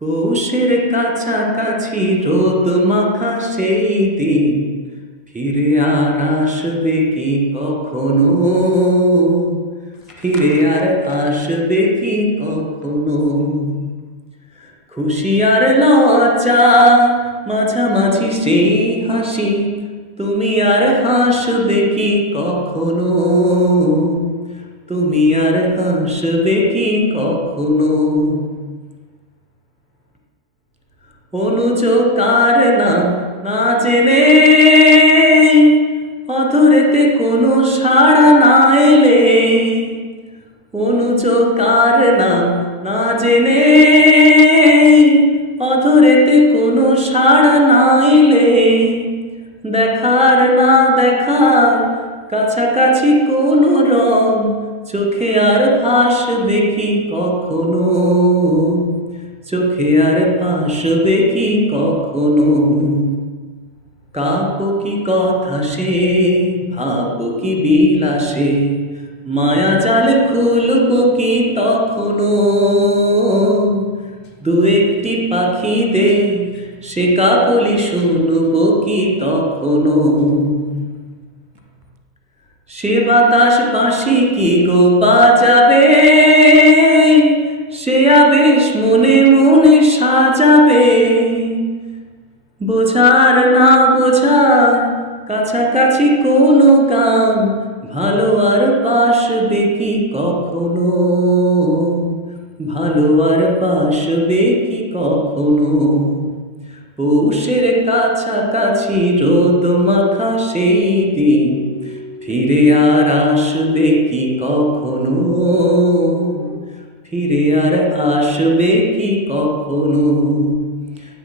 পৌষের কাছাকাছি রোদ মাখা সেই দিন ফিরে আর আসবে কি কখনো? ফিরে আর আসবে কি কখনো? খুশি আর লজ্জা মাঝামাঝি সেই হাসি তুমি আর হাসবে কি কখনো? তুমি আর হাসবে কি কখনো? অনুজ কার না জেনে অধরেতে কোনো সাড়া না এলে, অনুজ কার না জেনে অধরেতে কোনো সাড়া না এলে, দেখার না দেখার কাছাকাছি কোনো রং চোখে আর ভাসবে কি কখনো? চোখে আর ভাসবে কি কখনো? কাব্য কি কথা সে, ভাব কি বিলাসে, মায়া জাল খুলব কি তখনো? দু একটি পাখিদের সে কাকলি শুনব কি তখনো? সে বাতাস বাঁশি কি গো বাজাবে, সে আবেশ মনে মনে সাজাবে, বোঝার না বোঝার কাছাকাছি কোনো গান ভালো আর বাসবে কি কখনো? ভালো আর বাসবে কি কখনো? পৌষের কাছাকাছি রোদ মাখা সেই দিন ফিরে আর আসবে কি কখনো? ফিরে আর আসবে কি কখনো?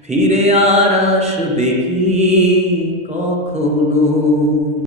ফিরে আর আসবে কি কখনো?